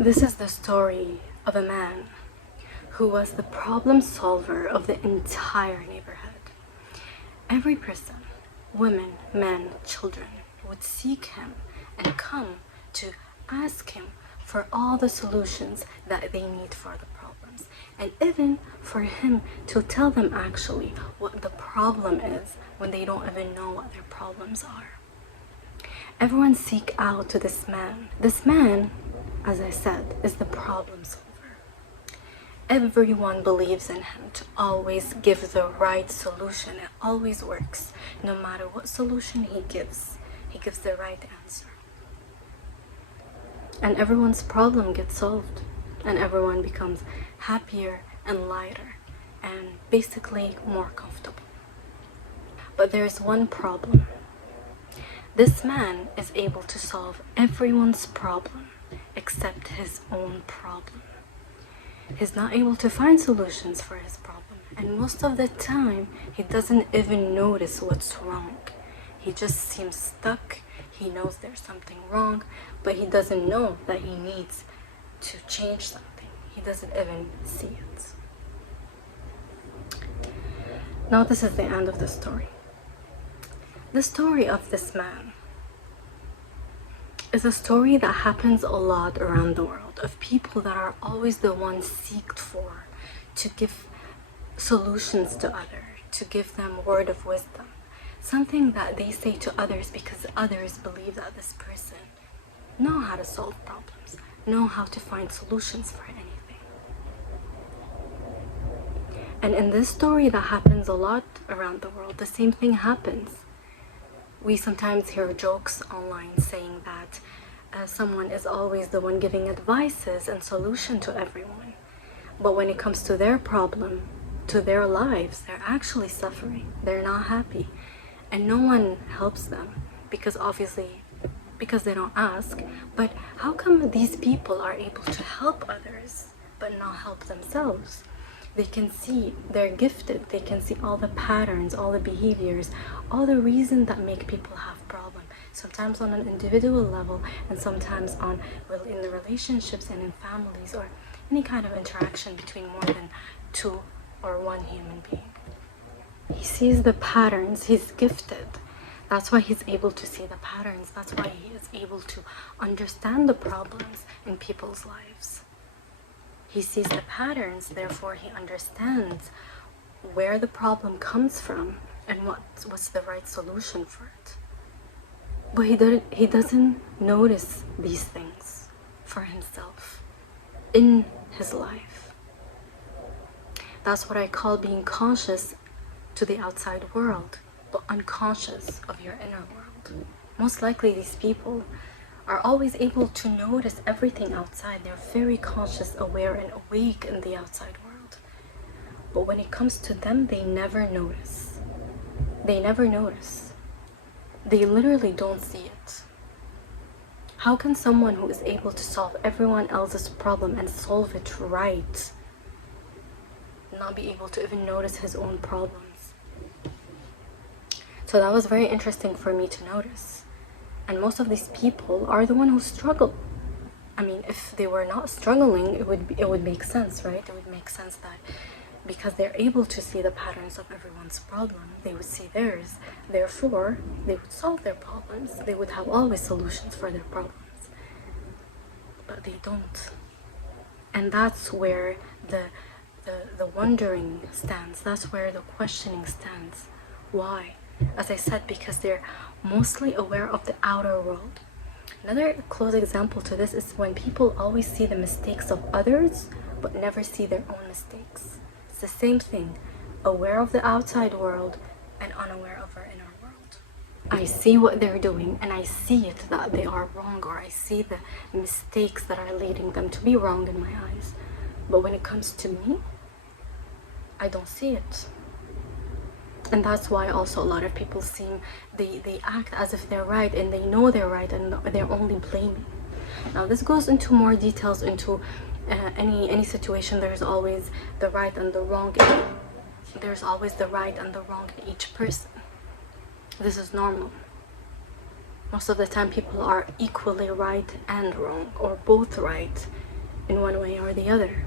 This is the story of a man who was the problem solver of the entire neighborhood. Every person, women, men, children, would seek him and come to ask him for all the solutions that they need for the problems, and even for him to tell them actually what the problem is when they don't even know what their problems are. Everyone seek out to this man. This man, as I said, is the problem solver. Everyone believes in him to always give the right solution. It always works. No matter what solution he gives the right answer. And everyone's problem gets solved. And everyone becomes happier and lighter and basically more comfortable. But there's one problem. This man is able to solve everyone's problem except his own problem. He's not able to find solutions for his problem, and most of the time he doesn't even notice what's wrong. He just seems stuck. He knows there's something wrong, but he doesn't know that he needs to change something. He doesn't even see it. Now this is the end of the story. The story of this man is a story that happens a lot around the world, of people that are always the ones sought for to give solutions to others, to give them word of wisdom, something that they say to others because others believe that this person know how to solve problems, know how to find solutions for anything. And in this story that happens a lot around the world, the same thing happens. We sometimes hear jokes online saying that someone is always the one giving advices and solution to everyone. But when it comes to their problem, to their lives, they're actually suffering. They're not happy. And no one helps them because they don't ask. But how come these people are able to help others but not help themselves? They can see, they're gifted, they can see all the patterns, all the behaviors, all the reasons that make people have problems. Sometimes on an individual level, and sometimes in the relationships and in families, or any kind of interaction between more than two or one human being. He sees the patterns, he's gifted. That's why he's able to see the patterns. That's why he is able to understand the problems in people's lives. He sees the patterns, therefore he understands where the problem comes from and what's the right solution for it. But he doesn't notice these things for himself in his life. That's what I call being conscious to the outside world, but unconscious of your inner world. Most likely these people are always able to notice everything outside. They're very conscious, aware, and awake in the outside world. But when it comes to them, they never notice. They never notice. They literally don't see it. How can someone who is able to solve everyone else's problem and solve it right not be able to even notice his own problems? So that was very interesting for me to notice. And most of these people are the one who struggle. I mean, if they were not struggling, it would make sense, right? It would make sense that because they're able to see the patterns of everyone's problem, they would see theirs. Therefore, they would solve their problems. They would have always solutions for their problems. But they don't. And that's where the wondering stands. That's where the questioning stands. Why? As I said, because they're mostly aware of the outer world. Another close example to this is when people always see the mistakes of others but never see their own mistakes. It's the same thing, aware of the outside world and unaware of our inner world. I see what they're doing and I see it that they are wrong, or I see the mistakes that are leading them to be wrong in my eyes. But when it comes to me, I don't see it. And that's why also a lot of people they act as if they're right and they know they're right and they're only blaming. Now this goes into more details into any situation. There's always the right and the wrong. There's always the right and the wrong in each person. This is normal. Most of the time people are equally right and wrong, or both right in one way or the other.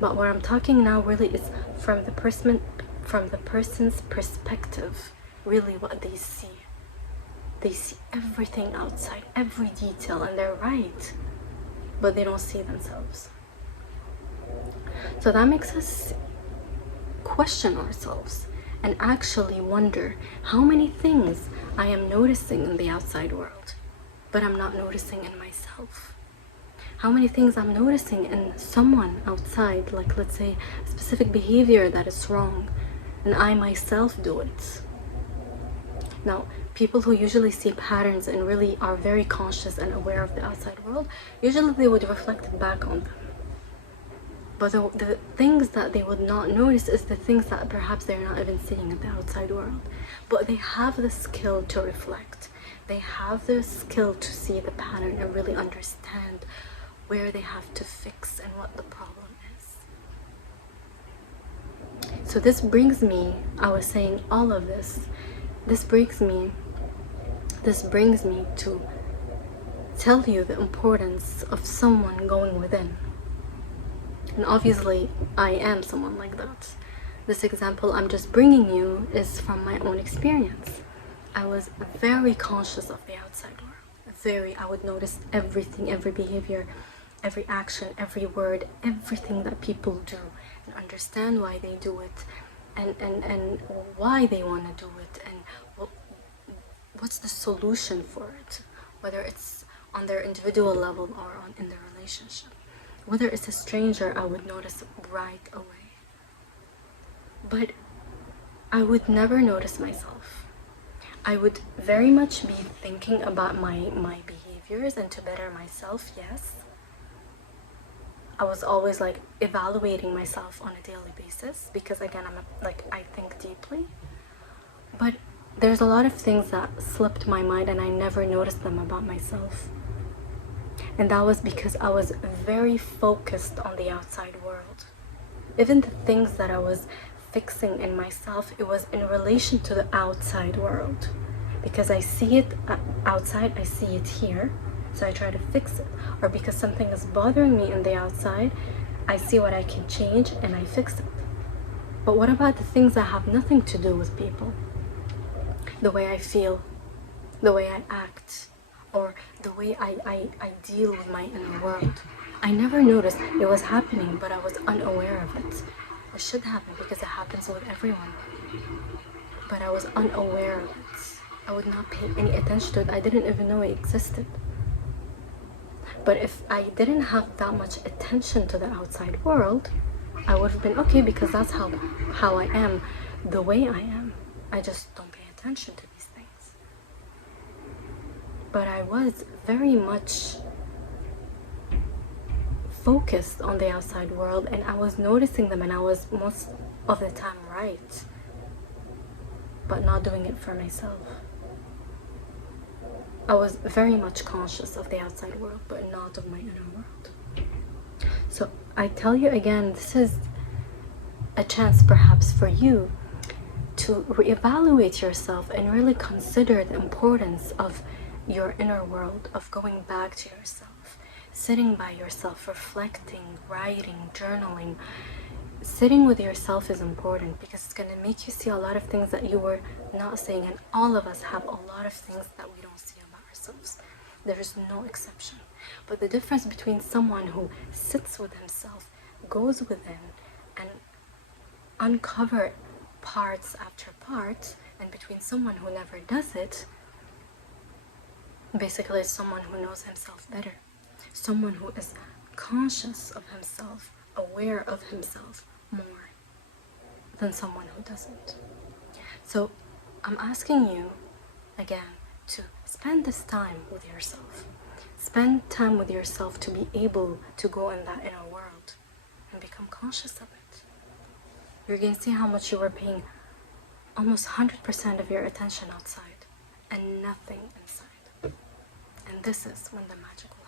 But what I'm talking now really is from the person's perspective, really what they see. They see everything outside, every detail, and they're right, but they don't see themselves. So that makes us question ourselves and actually wonder how many things I am noticing in the outside world, but I'm not noticing in myself. How many things I'm noticing in someone outside, like let's say a specific behavior that is wrong, and I myself do it. Now, people who usually see patterns and really are very conscious and aware of the outside world, usually they would reflect it back on them. But the things that they would not notice is the things that perhaps they're not even seeing in the outside world. But they have the skill to reflect. They have the skill to see the pattern and really understand where they have to fix and what the problem is. So this brings me, I was saying all of this, this brings me to tell you the importance of someone going within. And obviously, I am someone like that. This example I'm just bringing you is from my own experience. I was very conscious of the outside world. I would notice everything, every behavior, every action, every word, everything that people do, and understand why they do it, and why they want to do it, and what's the solution for it, whether it's on their individual level or in their relationship. Whether it's a stranger, I would notice right away. But I would never notice myself. I would very much be thinking about my behaviors and to better myself, yes. I was always like evaluating myself on a daily basis because again, I think deeply. But there's a lot of things that slipped my mind and I never noticed them about myself. And that was because I was very focused on the outside world. Even the things that I was fixing in myself, it was in relation to the outside world. Because I see it outside, I see it here, so I try to fix it. Or because something is bothering me in the outside, I see what I can change and I fix it. But what about the things that have nothing to do with people? The way I feel, the way I act, or the way I deal with my inner world. I never noticed it was happening, but I was unaware of it. It should happen because it happens with everyone. But I was unaware of it. I would not pay any attention to it. I didn't even know it existed. But if I didn't have that much attention to the outside world, I would have been okay because that's how I am, the way I am. I just don't pay attention to these things. But I was very much focused on the outside world and I was noticing them and I was most of the time right, but not doing it for myself. I was very much conscious of the outside world, but not of my inner world. So I tell you again, this is a chance perhaps for you to reevaluate yourself and really consider the importance of your inner world, of going back to yourself, sitting by yourself, reflecting, writing, journaling. Sitting with yourself is important because it's going to make you see a lot of things that you were not seeing, and all of us have a lot of things that we don't see about ourselves. There is no exception. But the difference between someone who sits with himself, goes within, and uncover parts after part, and between someone who never does it, basically it's someone who knows himself better. Someone who is conscious of himself, aware of himself more than someone who doesn't. So I'm asking you again to spend this time with yourself. Spend time with yourself to be able to go in that inner world and become conscious of it. You're going to see how much you were paying almost 100% of your attention outside and nothing inside. And this is when the magic will